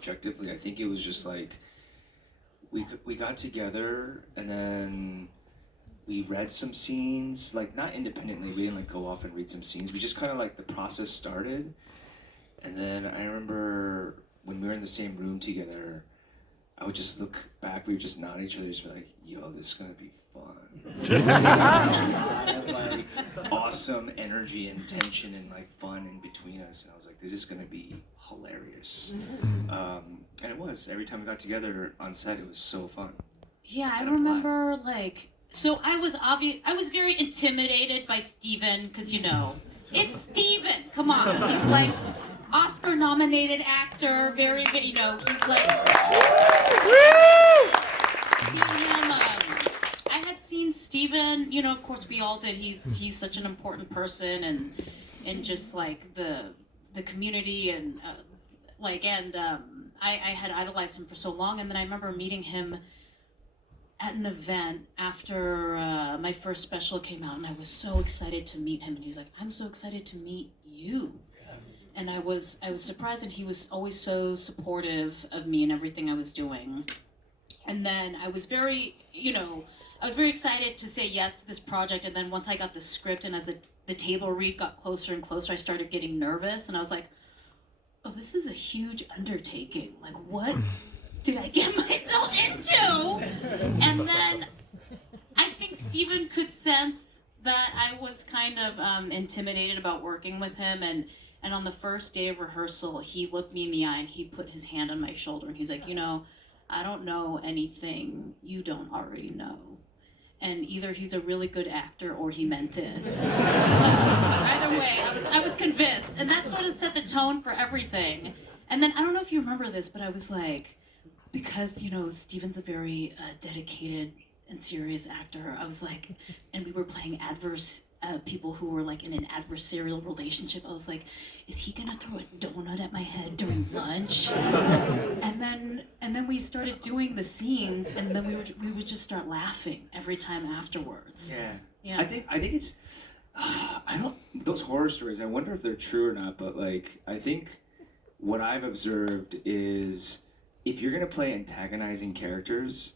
objectively. I think it was just like we got together and then we read some scenes, like not independently. We didn't like go off and read some scenes. We just kind of like the process started, and then I remember when we were in the same room together, I would just look back. We would just nod at each other, just be like, "Yo, this is gonna be fun." Like awesome energy and tension and like fun in between us, and I was like, "This is gonna be hilarious." And it was. Every time we got together on set, it was so fun. Yeah, I remember like. So I was very intimidated by Steven, because it's Steven. Come on, he's like Oscar-nominated actor. Very, he's like. Seeing him, I had seen Steven. Of course we all did. He's such an important person, and just like the community and I had idolized him for so long, and then I remember meeting him at an event after my first special came out, and I was so excited to meet him, and he's like, "I'm so excited to meet you." And I was surprised, and he was always so supportive of me and everything I was doing. And then I was very excited to say yes to this project, and then once I got the script and as the table read got closer and closer, I started getting nervous, and I was like, "Oh, this is a huge undertaking. Like, what did I get myself into?" And then I think Steven could sense that I was kind of intimidated about working with him, and on the first day of rehearsal, he looked me in the eye and he put his hand on my shoulder and he's like, "I don't know anything you don't already know." And either he's a really good actor or he meant it. Either way, I was convinced, and that sort of set the tone for everything. And then I don't know if you remember this, but I was like, because Steven's a very dedicated and serious actor. I was like, and we were playing people who were like in an adversarial relationship. I was like, is he gonna throw a donut at my head during lunch? and then we started doing the scenes, and then we would just start laughing every time afterwards. Yeah. I think it's those horror stories, I wonder if they're true or not, but like I think what I've observed is if you're gonna play antagonizing characters,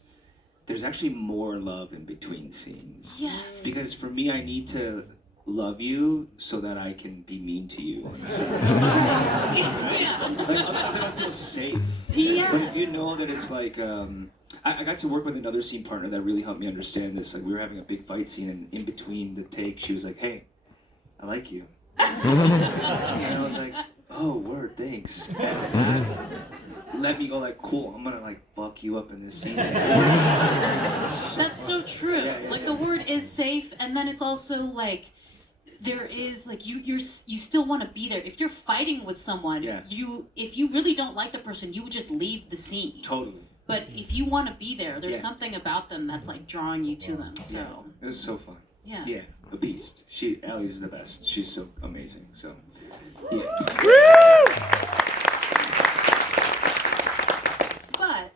there's actually more love in between scenes. Yes. Because for me, I need to love you so that I can be mean to you. Yeah. Otherwise I don't feel safe. Yeah. But if you know that it's like, I got to work with another scene partner that really helped me understand this. Like we were having a big fight scene, and in between the take, she was like, "Hey, I like you." And I was like, "Oh, word, thanks." Let me go like, "Cool, I'm gonna like fuck you up in this scene." That's so true. Yeah. Like the word is safe, and then it's also like there is like you still want to be there. If you're fighting with someone, if you really don't like the person, you would just leave the scene. Totally. But if you want to be there, there's something about them that's like drawing you to them. So it was so fun. Yeah, a beast. Ellie's the best. She's so amazing. So yeah. But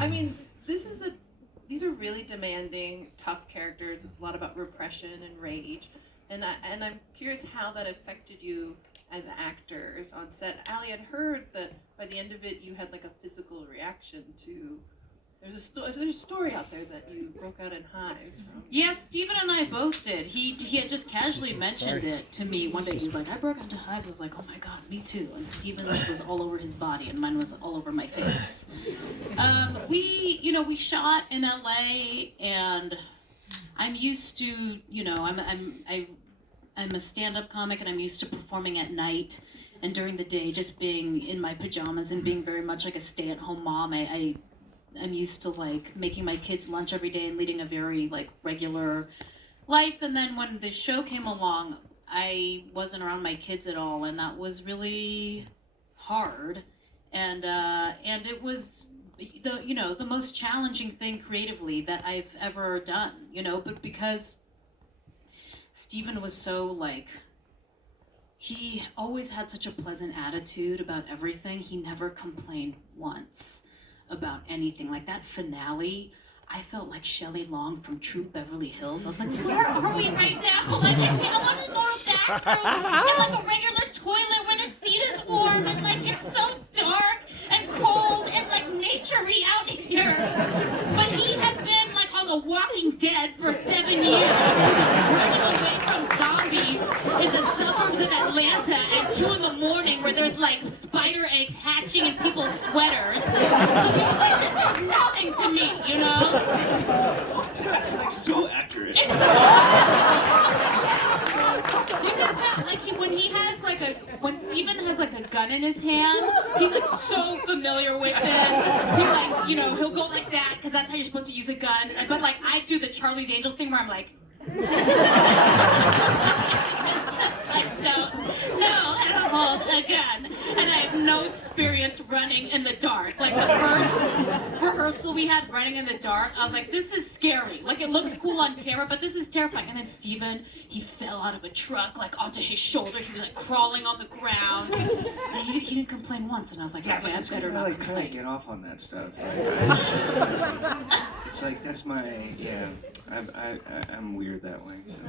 I mean, these are really demanding, tough characters. It's a lot about repression and rage, and I'm curious how that affected you as actors on set. Allie, I'd heard that by the end of it, you had like a physical reaction to. There's a story out there that you broke out in hives from. Yeah, Steven and I both did. He had just casually mentioned it to me one day. He was like, "I broke out into hives." I was like, "Oh my god, me too." And Steven's was all over his body, and mine was all over my face. We shot in LA, and I'm used to, I'm a stand-up comic, and I'm used to performing at night, and during the day just being in my pajamas and being very much like a stay-at-home mom. I'm used to like making my kids lunch every day and leading a very like regular life. And then when the show came along, I wasn't around my kids at all, and that was really hard. And it was the most challenging thing creatively that I've ever done. But because Steven was so like. He always had such a pleasant attitude about everything. He never complained once about anything. Like that finale, I felt like Shelley Long from True Beverly Hills. I was like, where are we right now? Like, I want to go back in like a regular toilet where the seat at 2 in the morning where there's like spider eggs hatching in people's sweaters. So he was like, this is nothing to me, you know? That's like so accurate. You can tell, like when Steven has like a gun in his hand, he's like so familiar with it. He like, he'll go like that because that's how you're supposed to use a gun. But like I do the Charlie's Angel thing where I'm like, like no, I don't hold a gun, and I have no experience running in the dark. Like the first rehearsal we had running in the dark, I was like, this is scary. Like it looks cool on camera, but this is terrifying. And then Steven, he fell out of a truck, like onto his shoulder. He was like crawling on the ground. And he didn't complain once, and I was like, Yeah, okay, but it's I better because I not like kind complain. of get off on that stuff. It's like that's my I'm weird that way. So.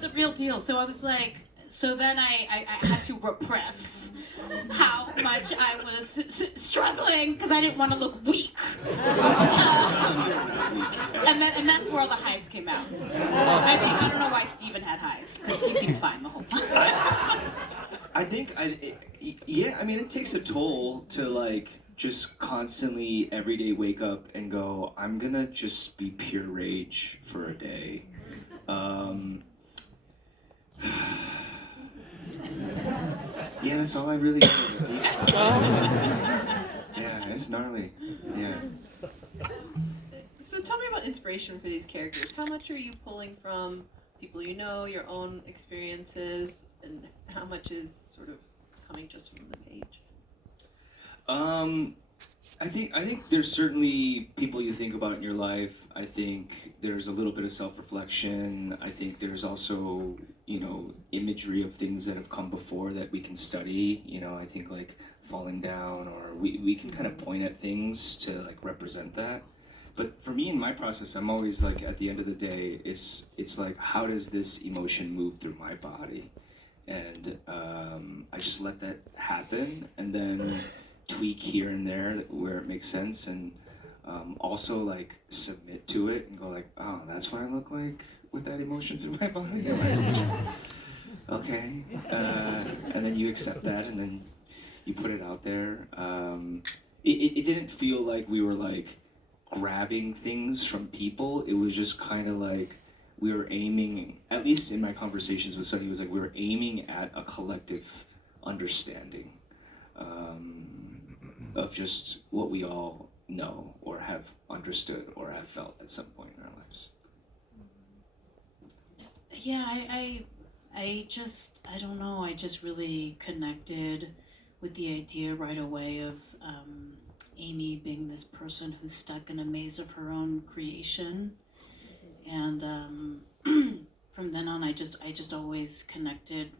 The real deal. So I was like, so then I had to repress how much I was struggling because I didn't want to look weak. And that's where all the hives came out. I don't know why Steven had hives because he seemed fine the whole time. I think it takes a toll to like just constantly every day wake up and go, I'm gonna just be pure rage for a day. Yeah, that's all I really do. Deep Yeah, it's gnarly. Yeah. So tell me about inspiration for these characters. How much are you pulling from people you know, your own experiences, and how much is sort of coming just from the page? I think there's certainly people you think about in your life. I think there's a little bit of self-reflection. I think there's also, imagery of things that have come before that we can study. I think like falling down, or we can kind of point at things to like represent that. But for me in my process, I'm always like, at the end of the day, it's like, how does this emotion move through my body? And I just let that happen, and then tweak here and there where it makes sense, and also like submit to it and go like, oh, that's what I look like with that emotion through my body. Like, okay, and then you accept that, and then you put it out there. It didn't feel like we were like grabbing things from people. It was just kind of like we were aiming, at least in my conversations with Sunny, it was like we were aiming at a collective understanding of just what we all know or have understood or have felt at some point in our lives. Yeah, I don't know, I just really connected with the idea right away of Amy being this person who's stuck in a maze of her own creation. And from then on, I just always connected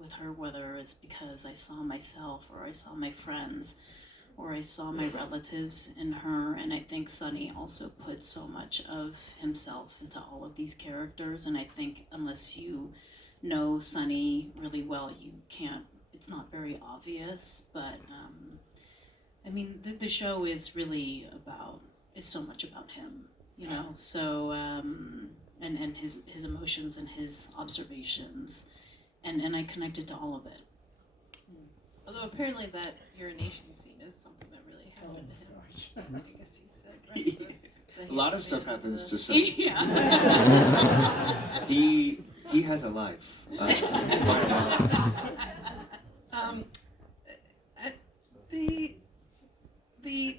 with her, whether it's because I saw myself or I saw my friends or I saw my relatives in her. And I think Sunny also put so much of himself into all of these characters. And I think unless you know Sunny really well, you can't, it's not very obvious. But the show is really it's so much about him, so and his emotions and his observations, and I connected to all of it. Although apparently that urination scene is something that really happened to him. I guess he said, right? A lot of stuff happens to Sunny. Yeah. He has a life.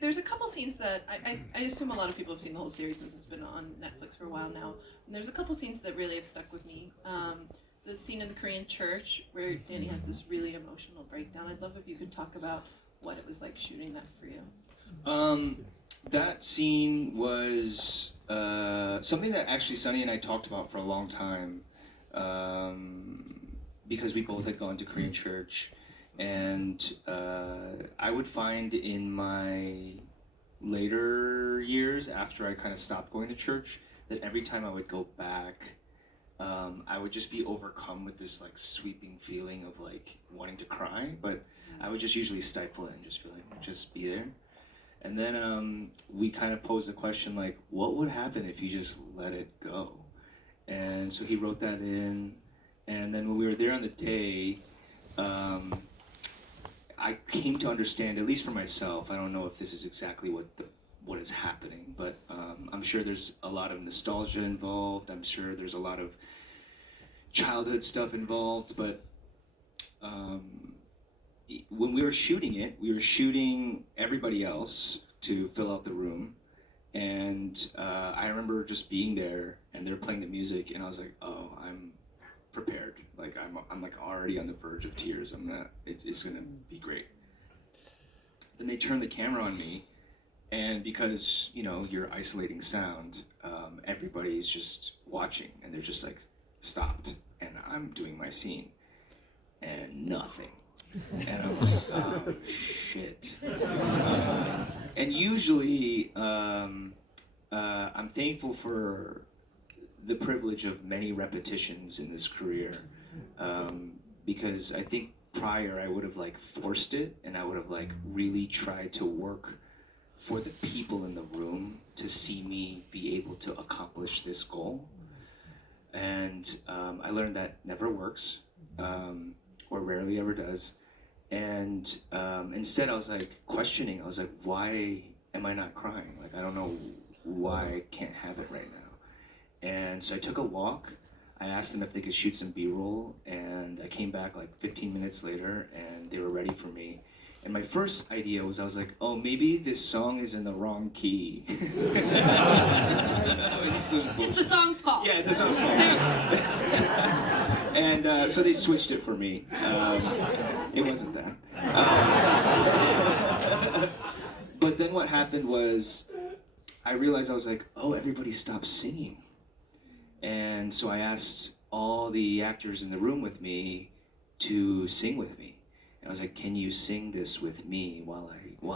There's a couple scenes that I assume a lot of people have seen the whole series since it's been on Netflix for a while now. And there's a couple scenes that really have stuck with me. The scene in the Korean church where Danny has this really emotional breakdown. I'd love if you could talk about what it was like shooting that for you. That scene was something that actually Sunny and I talked about for a long time, because we both had gone to Korean church. And I would find in my later years, after I kind of stopped going to church, that every time I would go back, I would just be overcome with this like sweeping feeling of like wanting to cry, but I would just usually stifle it and just be like, just be there. And then we kind of posed the question like, what would happen if you just let it go? And so he wrote that in, and then when we were there on the day, I came to understand, at least for myself, I don't know if this is exactly what is happening, but I'm sure there's a lot of nostalgia involved. I'm sure there's a lot of childhood stuff involved, but when we were shooting it, we were shooting everybody else to fill out the room, and I remember just being there, and they're playing the music, and I was like, oh, I'm prepared. Like I'm like already on the verge of tears. It's gonna be great. Then they turn the camera on me, and because you're isolating sound, everybody's just watching, and they're just like stopped, and I'm doing my scene, and nothing. And I'm like, oh shit. And usually, I'm thankful for the privilege of many repetitions in this career, because I think prior I would have like forced it, and I would have like really tried to work for the people in the room to see me be able to accomplish this goal. And I learned that never works, or rarely ever does. And instead I was like questioning, I was like, why am I not crying? Like, I don't know why I can't have it right now. And so I took a walk. I asked them if they could shoot some B-roll, and I came back like 15 minutes later, and they were ready for me. And my first idea was, I was like, oh, maybe this song is in the wrong key. It's the song's fault. Yeah, it's the song's fault. And so they switched it for me. It wasn't that. But then what happened was, I realized, I was like, oh, everybody stopped singing. And so I asked all the actors in the room with me to sing with me. And I was like, can you sing this with me while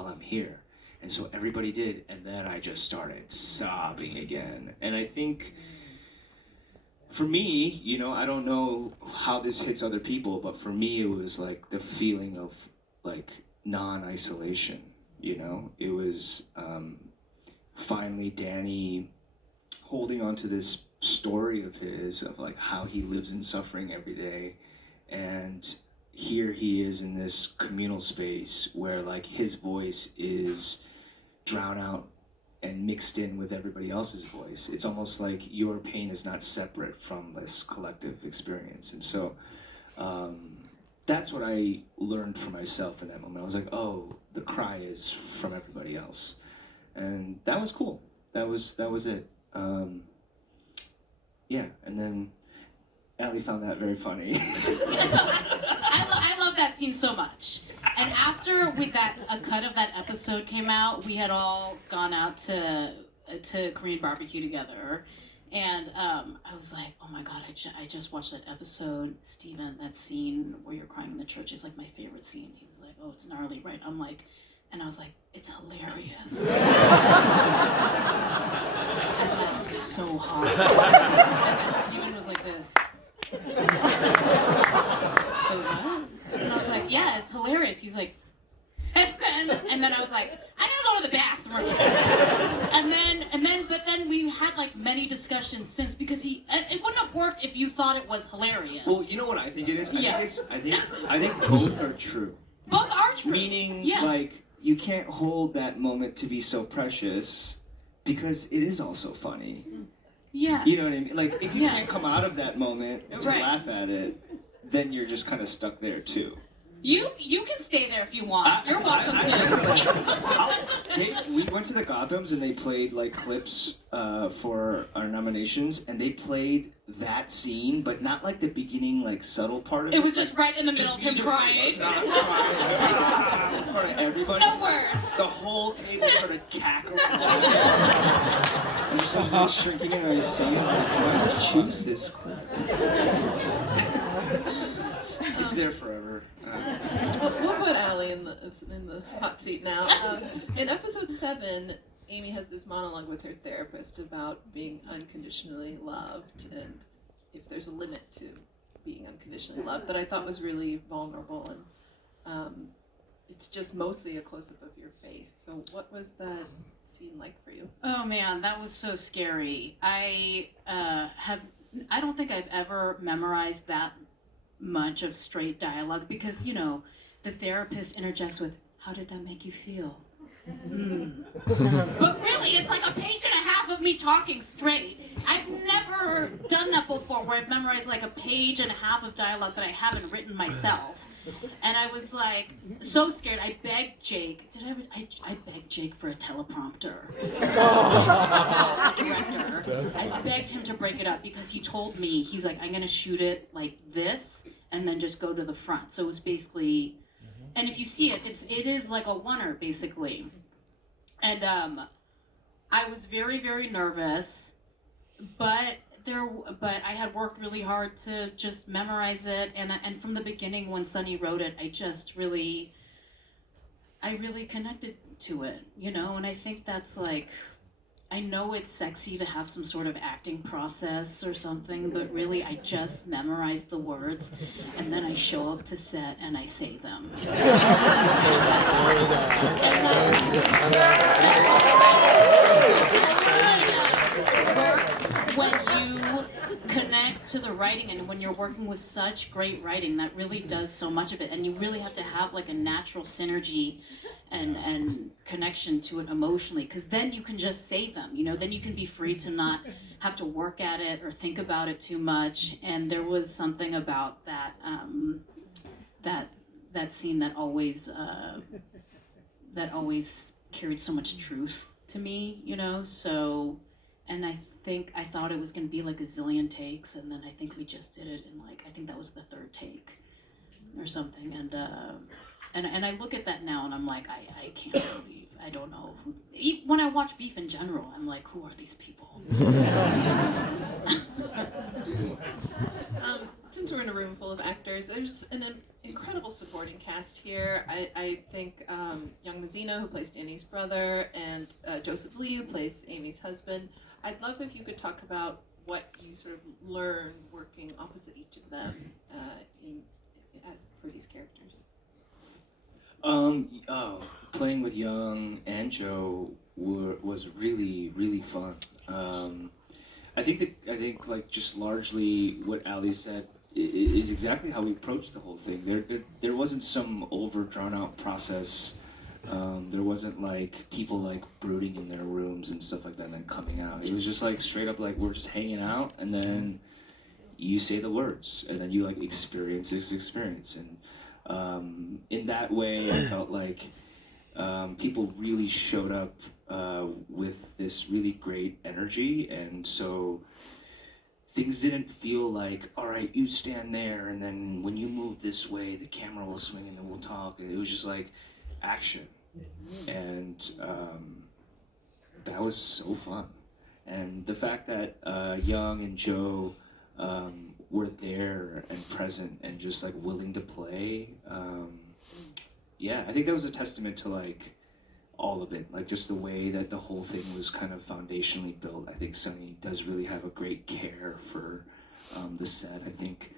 I'm here? And so everybody did, and then I just started sobbing again. And I think, for me, I don't know how this hits other people, but for me it was like the feeling of like non-isolation, It was finally Danny holding on to this story of his, of like how he lives in suffering every day, and here he is in this communal space where like his voice is drowned out and mixed in with everybody else's voice. It's almost like your pain is not separate from this collective experience. And so that's what I learned for myself in that moment. I was like, oh, the cry is from everybody else. And that was cool. That was it. Yeah, and then Allie found that very funny. I love that scene so much. And after a cut of that episode came out, we had all gone out to Korean barbecue together, and I was like, oh my god, I just watched that episode, Steven. That scene where you're crying in the church is like my favorite scene. He was like, oh, it's gnarly, right? I'm like, and I was like, it's hilarious. I laughed so hard. And then Steven was like this. So what? And I was like, yeah, it's hilarious. He was like, and then I was like, I gotta go to the bathroom. But then we had like many discussions since, because it wouldn't have worked if you thought it was hilarious. Well, you know what I think it is? Yeah. I think both are true. Both are true. Meaning, yeah. like, you can't hold that moment to be so precious, because it is also funny. Yeah. You know what I mean? Like, if you can't come out of that moment to laugh at it, then you're just kind of stuck there too. You can stay there if you want. You're welcome to. We went to the Gothams, and they played like clips for our nominations, and they played that scene, but not like the beginning, like subtle part of it. It was just right in the middle of him crying. In front of everybody. No words. The whole table started cackling. And so I was like shrinking in our seats. Like, why did you choose this clip? It's there forever. We'll put Allie in the hot seat now. In episode 7, Amy has this monologue with her therapist about being unconditionally loved, and if there's a limit to being unconditionally loved, that I thought was really vulnerable, and it's just mostly a close-up of your face. So what was that scene like for you? Oh man, that was so scary. I don't think I've ever memorized that much of straight dialogue because, you know, the therapist interjects with, "How did that make you feel?" But really, it's like a page and a half of me talking straight. I've never done that before, where I've memorized like a page and a half of dialogue that I haven't written myself. And I was like, so scared. I begged Jake. I begged Jake for a teleprompter. The director. I begged him to break it up because he told me, he's like, I'm gonna shoot it like this and then just go to the front. So it was basically, and if you see it, it is like a oneer basically. And I was very, very nervous, but I had worked really hard to just memorize it, and from the beginning when Sunny wrote it, I really connected to it, you know, and I think that's like, I know it's sexy to have some sort of acting process or something, but really I just memorize the words and then I show up to set and I say them. When you connect to the writing and when you're working with such great writing, that really does so much of it, and you really have to have like a natural synergy and connection to it emotionally, because then you can just say them, you know, then you can be free to not have to work at it or think about it too much. And there was something about that that scene that always carried so much truth to me, you know. So, and I thought it was going to be like a zillion takes, and then I think we just did it in like, I think that was the third take or something. And I look at that now and I'm like, I can't believe, I don't know when I watch Beef in general, I'm like, who are these people? Since we're in a room full of actors, there's an incredible supporting cast here. I think Young Mazzino, who plays Danny's brother, and Joseph Lee, who plays Amy's husband. I'd love if you could talk about what you sort of learned working opposite each of them for these characters. Playing with Young and Joe was really, really fun. I think like just largely what Ali said is exactly how we approached the whole thing. There wasn't some over drawn out process. There wasn't like people like brooding in their rooms and stuff like that and then coming out. It was just like straight up like we're just hanging out, and then you say the words and then you like experience this experience. And in that way I felt like people really showed up with this really great energy, and so things didn't feel like, all right, you stand there and then when you move this way the camera will swing and then we'll talk. And it was just like action, and that was so fun. And the fact that Young and Joe were there and present and just like willing to play, yeah, I think that was a testament to like all of it, like just the way that the whole thing was kind of foundationally built. I think Sunny does really have a great care for the set. I think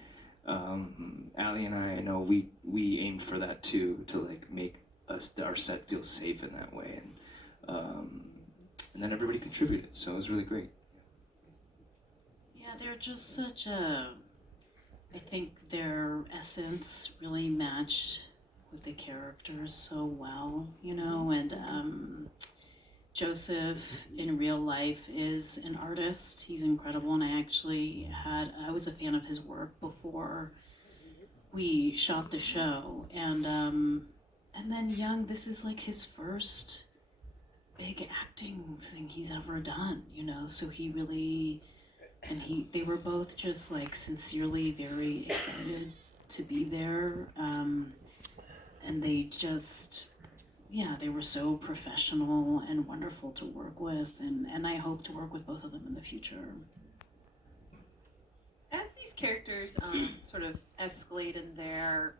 Ali and I know we aimed for that too, to like make our set feel safe in that way, and then everybody contributed, so it was really great. Yeah, they're just such a, I think their essence really matched with the characters so well, you know. And Joseph in real life is an artist. He's incredible, and I was a fan of his work before we shot the show. And then Young, this is like his first big acting thing he's ever done, you know. So he really, and they were both just like sincerely very excited to be there. And they just, yeah, they were so professional and wonderful to work with, and I hope to work with both of them in the future. As these characters sort of escalate in their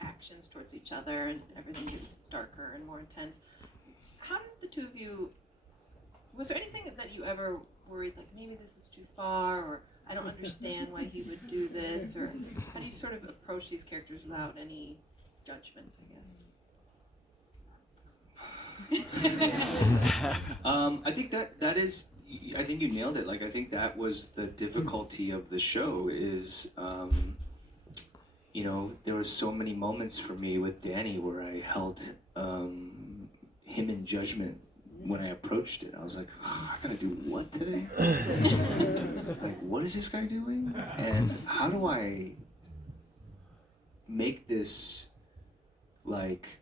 actions towards each other and everything gets darker and more intense, how did the two of you, was there anything that you ever worried, like maybe this is too far, or I don't understand why he would do this, or how do you sort of approach these characters without any judgment, I guess? I think that is, I think you nailed it. Like I think that was the difficulty of the show is you know, there were so many moments for me with Danny where I held him in judgment when I approached it. I was like, I gotta do what today? Like, what is this guy doing? And how do I make this like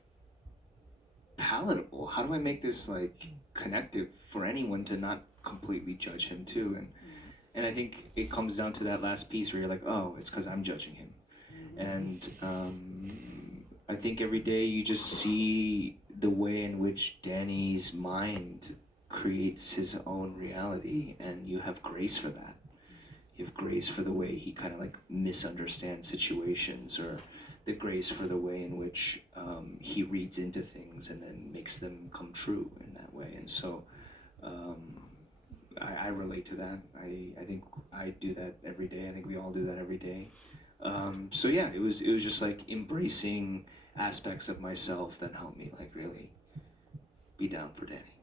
palatable? How do I make this like connective for anyone to not completely judge him too? And I think it comes down to that last piece where you're like, oh, it's because I'm judging him. And I think every day you just see the way in which Danny's mind creates his own reality, and you have grace for that. You have grace for the way he kind of like misunderstands situations, or the grace for the way in which he reads into things and then makes them come true in that way. And so I relate to that. I think I do that every day. I think we all do that every day. So yeah, it was just like embracing aspects of myself that helped me like really be down for Danny.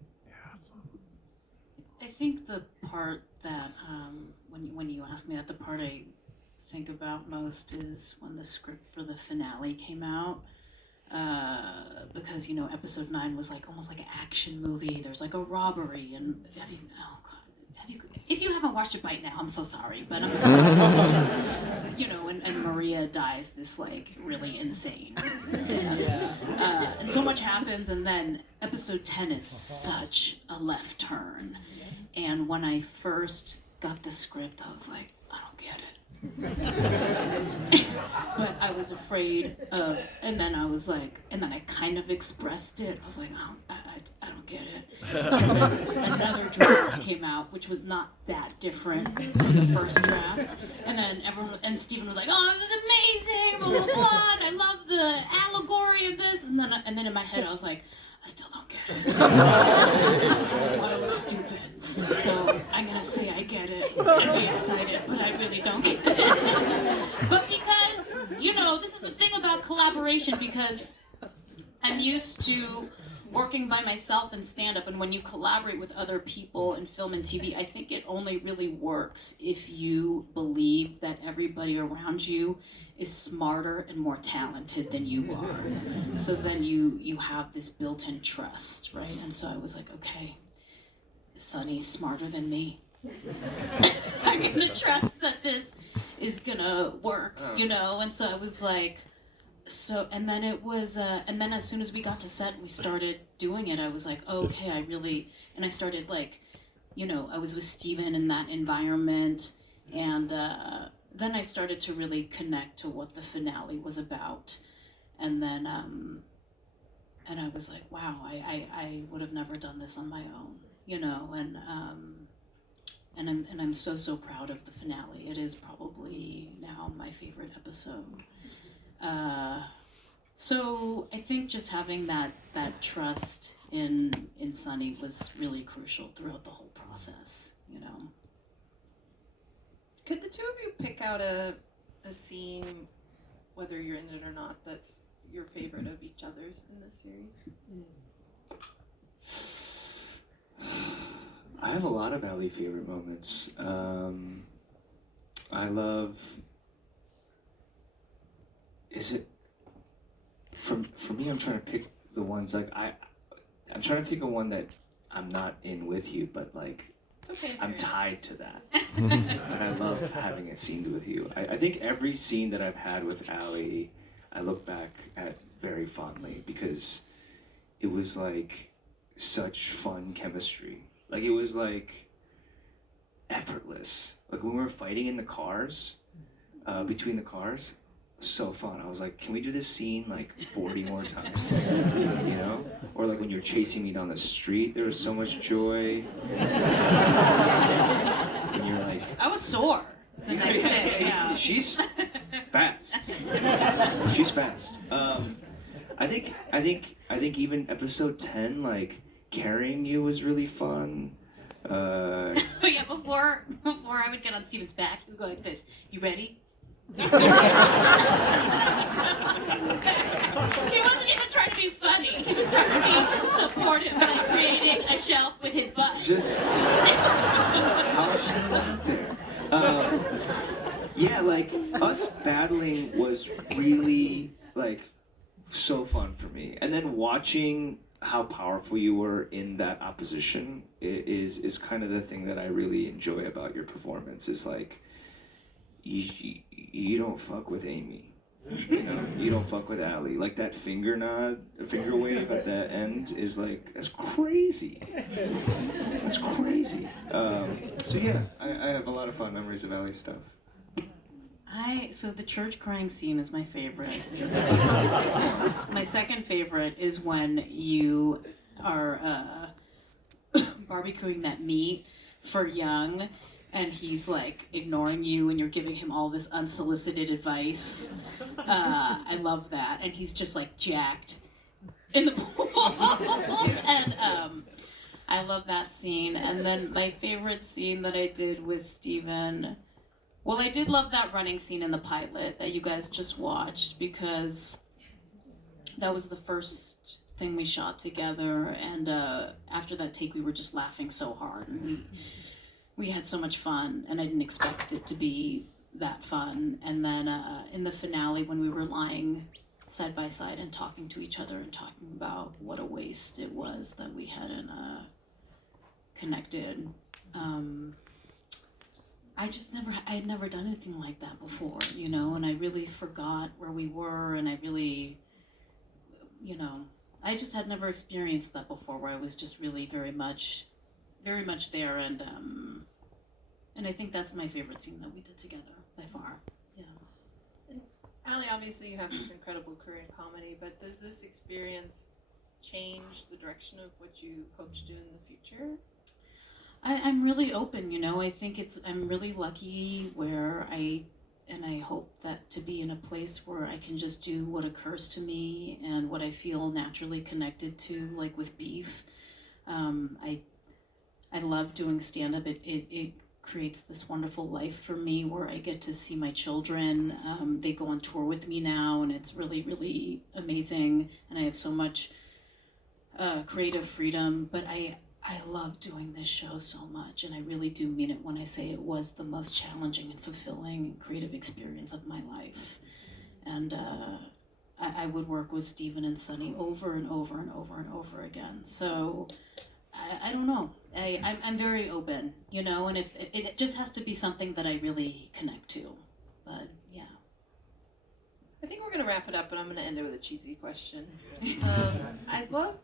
I think the part that when you ask me that, the part I think about most is when the script for the finale came out, because you know episode 9 was like almost like an action movie. There's like a robbery, and if you haven't watched it by now, I'm so sorry, but I'm sorry. You know, and Maria dies this like really insane death, and so much happens, and then episode 10 is such a left turn. And when I first got the script, I was like, I don't get it. But I was afraid of, and then I was like, and then I kind of expressed it. I was like, I don't get it. And then another draft came out, which was not that different from the first draft. And then Steven was like, oh, this is amazing, blah, blah, blah, and I love the allegory of this. And then in my head, I was like, I still don't get it. I want to look stupid. So I'm going to say I get it and be excited, but I really don't get it. But because, you know, this is the thing about collaboration, because I'm used to working by myself in stand-up, and when you collaborate with other people in film and TV, I think it only really works if you believe that everybody around you is smarter and more talented than you are. So then you have this built-in trust, right? And so I was like, okay, Sonny's smarter than me. I'm gonna trust that this is gonna work, you know? And so I was like, and then it was, and then as soon as we got to set and we started doing it, I was like, oh, okay, and I started like, you know, I was with Steven in that environment, and then I started to really connect to what the finale was about. And then, and I was like, wow, I would have never done this on my own, you know, and I'm so proud of the finale. It is probably now my favorite episode. So I think just having that trust in Sonny was really crucial throughout the whole process, you know. Could the two of you pick out a scene, whether you're in it or not, that's your favorite of each other's in this series? I have a lot of Allie favorite moments. I love. Is it for me? I'm trying to pick the ones like I'm trying to pick a one that I'm not in with you, but like Okay, I'm tied to that, and I love having scenes with you. I think every scene that I've had with Allie, I look back at very fondly because it was like such fun chemistry. Like it was like effortless. Like when we were fighting in the cars, between the cars. So fun. I was like, can we do this scene like 40 more times? You know? Or like when you're chasing me down the street, there was so much joy. And you're like, I was sore the next day, yeah. She's fast. She's fast. I think even episode 10, like carrying you was really fun. Yeah, before I would get on Steven's back, he would go like this. You ready? He wasn't even trying to be funny. He was trying to be supportive, like creating a shelf with his butt. Just how she went out there. Yeah, like us us battling was really like so fun for me. And then watching how powerful you were in that opposition is kind of the thing that I really enjoy about your performance. Is like you don't fuck with Amy. You know, you don't fuck with Allie. Like that finger wave at the end is like, that's crazy. That's crazy. So yeah, I have a lot of fond memories of Allie's stuff. So the church crying scene is my favorite. My second favorite is when you are barbecuing that meat for Young, and he's like ignoring you, and you're giving him all this unsolicited advice. I love that, and he's just like jacked in the pool, and I love that scene. And then my favorite scene that I did with Steven. Well, I did love that running scene in the pilot that you guys just watched, because that was the first thing we shot together, and after that take we were just laughing so hard, and we had so much fun, and I didn't expect it to be that fun. And then in the finale, when we were lying side by side and talking to each other and talking about what a waste it was that we hadn't connected. I had never done anything like that before, you know, and I really forgot where we were, and I really, you know, I just had never experienced that before, where I was just really very much there, and I think that's my favorite scene that we did together by far. Yeah. And Allie, obviously you have this incredible career in comedy, but does this experience change the direction of what you hope to do in the future? I'm really open, you know. I think I'm really lucky where I hope that to be in a place where I can just do what occurs to me and what I feel naturally connected to, like with Beef. I love doing stand-up. It creates this wonderful life for me where I get to see my children. They go on tour with me now, and it's really, really amazing. And I have so much creative freedom. But I love doing this show so much, and I really do mean it when I say it was the most challenging and fulfilling and creative experience of my life. And I would work with Steven and Sunny over and over and over and over again. So I don't know. I'm very open, you know, and if it just has to be something that I really connect to. But yeah. I think we're going to wrap it up, but I'm going to end it with a cheesy question. I'd love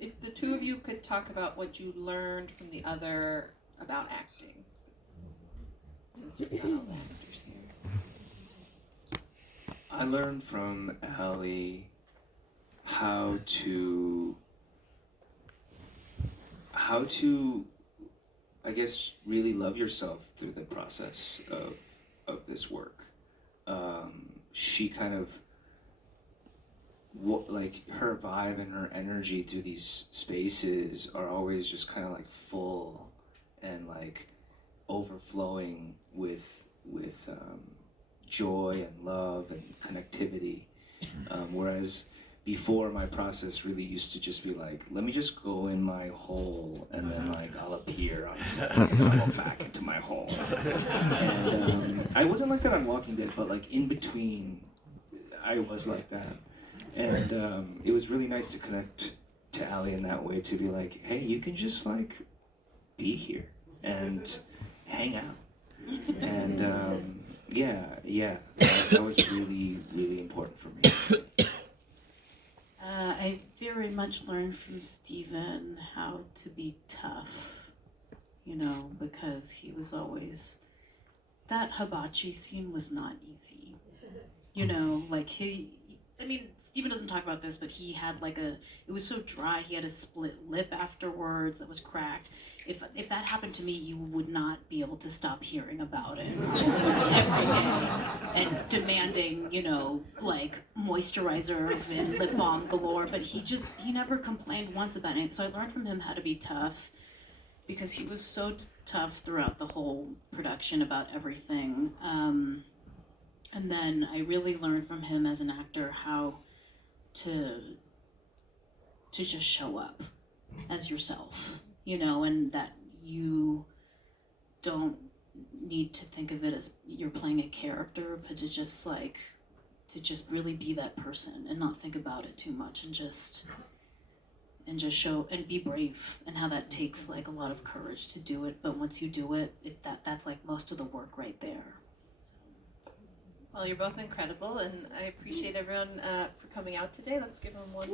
if the two of you could talk about what you learned from the other about acting. Since we got all the actors here. I learned from Allie how to, I guess, really love yourself through the process of this work. She kind of, like her vibe and her energy through these spaces are always just kind of like full and like overflowing with joy and love and connectivity. Whereas before, my process really used to just be like, let me just go in my hole, and then like I'll appear on set and I'll go back into my hole. And I wasn't like that on Walking Dead, but like in between, I was like that. And it was really nice to connect to Allie in that way, to be like, hey, you can just like be here and hang out. And that was really, really important for me. I very much learned from Steven how to be tough, you know, because he was always, that hibachi scene was not easy. You know, like Steven doesn't talk about this, but he had it was so dry, he had a split lip afterwards that was cracked. If that happened to me, you would not be able to stop hearing about it every day. And demanding, you know, like moisturizer and lip balm galore, but he never complained once about it. So I learned from him how to be tough, because he was so tough throughout the whole production about everything. And then I really learned from him as an actor how to just show up as yourself, you know, and that you don't need to think of it as you're playing a character, but to just really be that person and not think about it too much, and just show and be brave, and how that takes like a lot of courage to do it, but once you do it, that's like most of the work right there. Well, you're both incredible, and I appreciate everyone for coming out today. Let's give them one.